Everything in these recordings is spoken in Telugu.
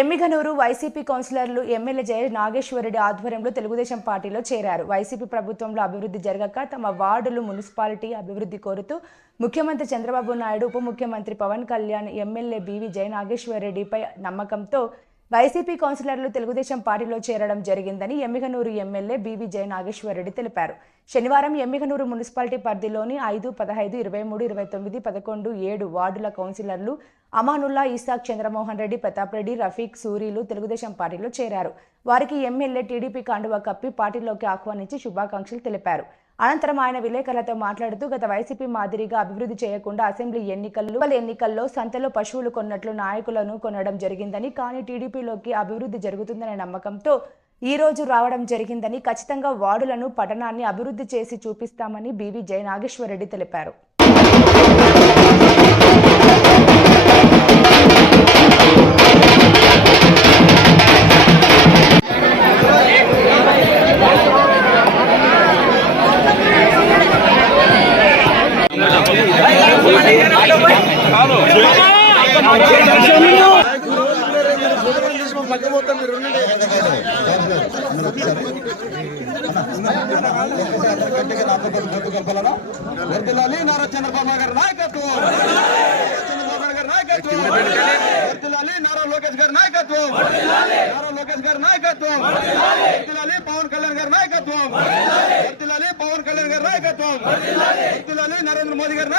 ఎమ్మిగనూరు వైసీపీ కౌన్సిలర్లు ఎమ్మెల్యే జయ నాగేశ్వరరెడ్డి ఆధ్వర్యంలో తెలుగుదేశం పార్టీలో చేరారు. వైసీపీ ప్రభుత్వంలో అభివృద్ధి జరగక తమ వార్డులు మున్సిపాలిటీ అభివృద్ధి కోరుతూ ముఖ్యమంత్రి చంద్రబాబు నాయుడు, ఉప ముఖ్యమంత్రి పవన్ కళ్యాణ్, ఎమ్మెల్యే బీవీ జయ నాగేశ్వరరెడ్డిపై నమ్మకంతో వైసీపీ కౌన్సిలర్లు తెలుగుదేశం పార్టీలో చేరడం జరిగిందని ఎమ్మిగనూరు ఎమ్మెల్యే బీవీ జయ నాగేశ్వరరెడ్డి తెలిపారు. శనివారం ఎమ్మిగనూరు మున్సిపాలిటీ పరిధిలోని 5, 15, 23, 29, 11, 7 వార్డుల కౌన్సిలర్లు అమానుల్లా, ఇసాక్, చంద్రమోహన్ రెడ్డి, ప్రతాప్ రెడ్డి, రఫీక్, సూరీలు తెలుగుదేశం పార్టీలో చేరారు. వారికి ఎమ్మెల్యే టీడీపీ కండువా కప్పి పార్టీలోకి ఆహ్వానించి శుభాకాంక్షలు తెలిపారు. అనంతరం ఆయన విలేకరులతో మాట్లాడుతూ గత వైసీపీ మాదిరిగా అభివృద్ధి చేయకుండా అసెంబ్లీ ఎన్నికల్లో సంతలో పశువులు కొన్నట్లు నాయకులను కొనడం జరిగిందని, కానీ టీడీపీలోకి అభివృద్ధి జరుగుతుందనే నమ్మకంతో ఈ రోజు రావడం జరిగిందని, ఖచ్చితంగా వార్డులను, పట్టణాన్ని అభివృద్ధి చేసి చూపిస్తామని బీవీ జయ నాగేశ్వరరెడ్డి తెలిపారు. నారా చంద్రబాబు గారి నాయకత్వం, నారా లోకేష్ గారి నాయకత్వం, పవన్ కళ్యాణ్ గారి నాయకత్వం, నరేంద్ర మోదీ గారి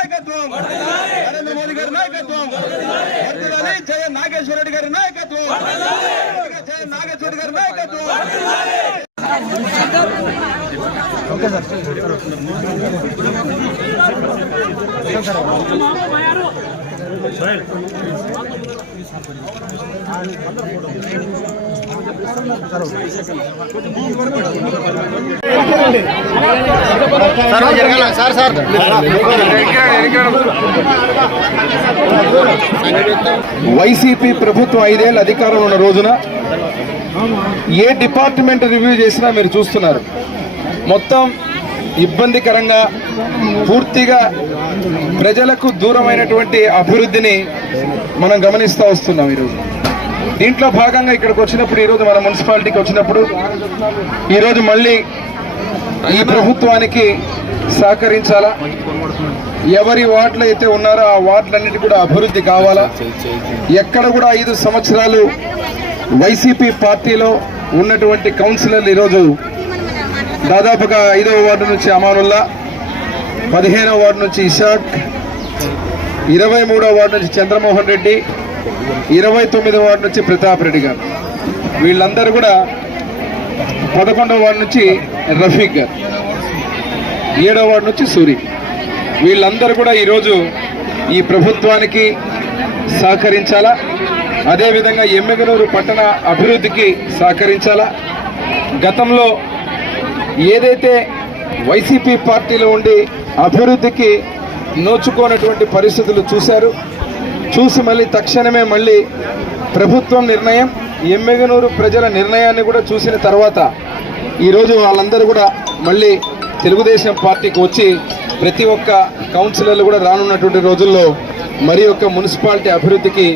నాయకత్వం, జయ నాగేశ్వర రెడ్డి గారి నాయకత్వం, గారి నాయకత్వం. వైసీపీ ప్రభుత్వం 5 ఏళ్ళ అధికారంలో ఉన్న రోజున ఏ డిపార్ట్మెంట్ రివ్యూ చేసినా మీరు చూస్తున్నారు, మొత్తం ఇబ్బందికరంగా, పూర్తిగా ప్రజలకు దూరమైనటువంటి అభివృద్ధిని మనం గమనిస్తూ వస్తున్నాం. ఈరోజు దీంట్లో భాగంగా ఇక్కడికి వచ్చినప్పుడు, ఈరోజు మన మున్సిపాలిటీకి వచ్చినప్పుడు, ఈరోజు మళ్ళీ ఈ ప్రభుత్వానికి సహకరించాలా, ఎవరి వార్డులు అయితే ఉన్నారో ఆ వార్డులన్నిటి కూడా అభివృద్ధి కావాలా, ఎక్కడ కూడా 5 సంవత్సరాలు వైసీపీ పార్టీలో ఉన్నటువంటి కౌన్సిలర్లు ఈరోజు దాదాపుగా 5వ వార్డు నుంచి అమానుల్లా, 15వ వార్డు నుంచి ఇసాక్, 23వ వార్డు నుంచి చంద్రమోహన్ రెడ్డి, 29వ వార్డు నుంచి ప్రతాప్ రెడ్డి గారు, వీళ్ళందరూ కూడా 11వ వార్డు నుంచి రఫీక్ గారు, 7వ వార్డు నుంచి సూరి, వీళ్ళందరూ కూడా ఈరోజు ఈ ప్రభుత్వానికి సహకరించాలా, అదేవిధంగా ఎమ్మిగనూరు పట్టణ అభివృద్ధికి సహకరించాలా. గతంలో ఏదైతే వైసీపీ పార్టీలో ఉండి అభివృద్ధికి నోచుకోనటువంటి పరిస్థితులు చూశారు, చూసి మళ్ళీ తక్షణమే మళ్ళీ ప్రభుత్వం నిర్ణయం, ఎమ్మిగనూరు ప్రజల నిర్ణయాన్ని కూడా చూసిన తర్వాత ఈరోజు వాళ్ళందరూ కూడా మళ్ళీ తెలుగుదేశం పార్టీకి వచ్చి ప్రతి ఒక్క కౌన్సిలర్లు కూడా రానున్నటువంటి రోజుల్లో మరి ఒక్క మున్సిపాలిటీ అభివృద్ధికి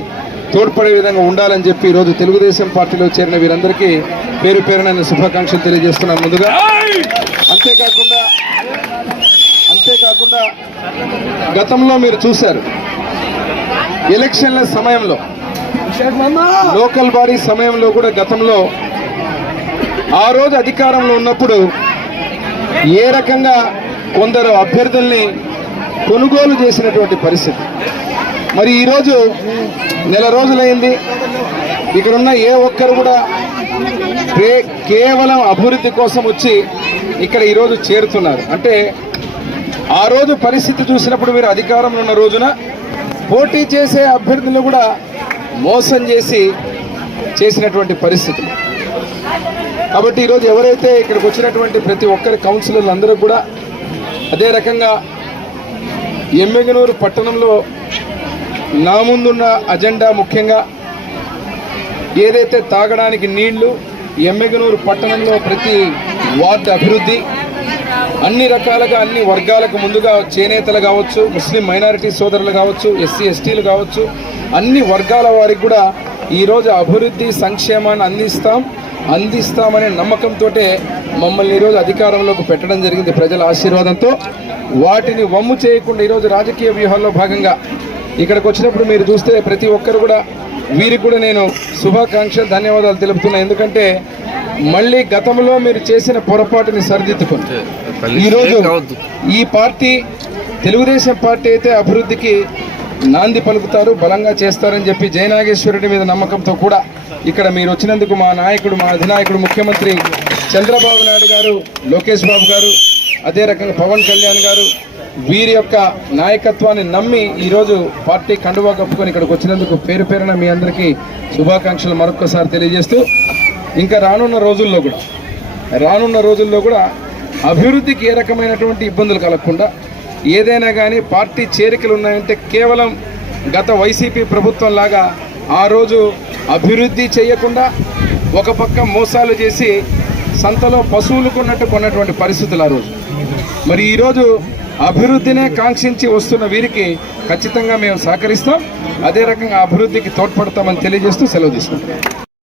తోడ్పడే విధంగా ఉండాలని చెప్పి ఈరోజు తెలుగుదేశం పార్టీలో చేరిన వీరందరికీ పేరు పేరున నేను శుభాకాంక్షలు తెలియజేస్తున్నాను ముందుగా. అంతేకాకుండా గతంలో మీరు చూశారు, ఎలక్షన్ల సమయంలో, లోకల్ బాడీ సమయంలో కూడా గతంలో ఆ రోజు అధికారంలో ఉన్నప్పుడు ఏ రకంగా కొందరు అభ్యర్థుల్ని కొనుగోలు చేసినటువంటి పరిస్థితి. మరి ఈరోజు నెల రోజులైంది, ఇక్కడున్న ఏ ఒక్కరు కూడా కేవలం అభివృద్ధి కోసం వచ్చి ఇక్కడ ఈరోజు చేరుతున్నారు. అంటే ఆ రోజు పరిస్థితి చూసినప్పుడు మీరు అధికారంలో ఉన్న రోజున పోటీ చేసే అభ్యర్థులను కూడా మోసం చేసినటువంటి పరిస్థితి. కాబట్టి ఈరోజు ఎవరైతే ఇక్కడికి వచ్చినటువంటి ప్రతి ఒక్కరి కౌన్సిలర్లు అందరూ కూడా అదే రకంగా ఎమ్మిగనూరు పట్టణంలో నా ముందున్న అజెండా ముఖ్యంగా ఏదైతే తాగడానికి నీళ్లు, ఎమ్మిగనూరు పట్టణంలో ప్రతి వార్డు అభివృద్ధి, అన్ని రకాలుగా అన్ని వర్గాలకు ముందుగా చేనేతలు కావచ్చు, ముస్లిం మైనారిటీ సోదరులు కావచ్చు, ఎస్సీ ఎస్టీలు కావచ్చు, అన్ని వర్గాల వారికి కూడా ఈరోజు అభివృద్ధి సంక్షేమాన్ని అందిస్తామనే నమ్మకంతో మమ్మల్ని ఈరోజు అధికారంలోకి పెట్టడం జరిగింది ప్రజల ఆశీర్వాదంతో. వాటిని వమ్ము చేయకుండా ఈరోజు రాజకీయ వ్యూహాల్లో భాగంగా ఇక్కడికి వచ్చినప్పుడు మీరు చూస్తే ప్రతి ఒక్కరు కూడా వీరికి కూడా నేను శుభాకాంక్ష ధన్యవాదాలు తెలుపుతున్నా. ఎందుకంటే మళ్ళీ గతంలో మీరు చేసిన పొరపాటుని సరిదిద్దుకుంటే ఈరోజు ఈ పార్టీ తెలుగుదేశం పార్టీ అయితే అభివృద్ధికి నాంది పలుకుతారు, బలంగా చేస్తారని చెప్పి జయనాగేశ్వరుడి మీద నమ్మకంతో కూడా ఇక్కడ మీరు వచ్చినందుకు మా నాయకుడు, మా అధినాయకుడు ముఖ్యమంత్రి చంద్రబాబు నాయుడు గారు, లోకేష్ బాబు గారు, అదే రకంగా పవన్ కళ్యాణ్ గారు వీరి యొక్క నాయకత్వాన్ని నమ్మి ఈరోజు పార్టీ కండువా కప్పుకొని ఇక్కడికి వచ్చినందుకు పేరు పేరున మీ అందరికీ శుభాకాంక్షలు మరొకసారి తెలియజేస్తూ, ఇంకా రానున్న రోజుల్లో కూడా అభివృద్ధికి ఏ రకమైనటువంటి ఇబ్బందులు కలగకుండా ఏదైనా కానీ పార్టీ చేరికలు ఉన్నాయంటే కేవలం గత వైసీపీ ప్రభుత్వం లాగా ఆ రోజు అభివృద్ధి చేయకుండా ఒక పక్క మోసాలు చేసి సంతలో పశువులకు కొన్నటువంటి పరిస్థితులు ఆ రోజు. మరి ఈరోజు అభివృద్ధినే కాంక్షించి వస్తున్న వీరికి ఖచ్చితంగా మేము సహకరిస్తాం, అదే రకంగా అభివృద్ధికి తోడ్పడతామని తెలియజేస్తూ సెలవు తీసుకుంటాం.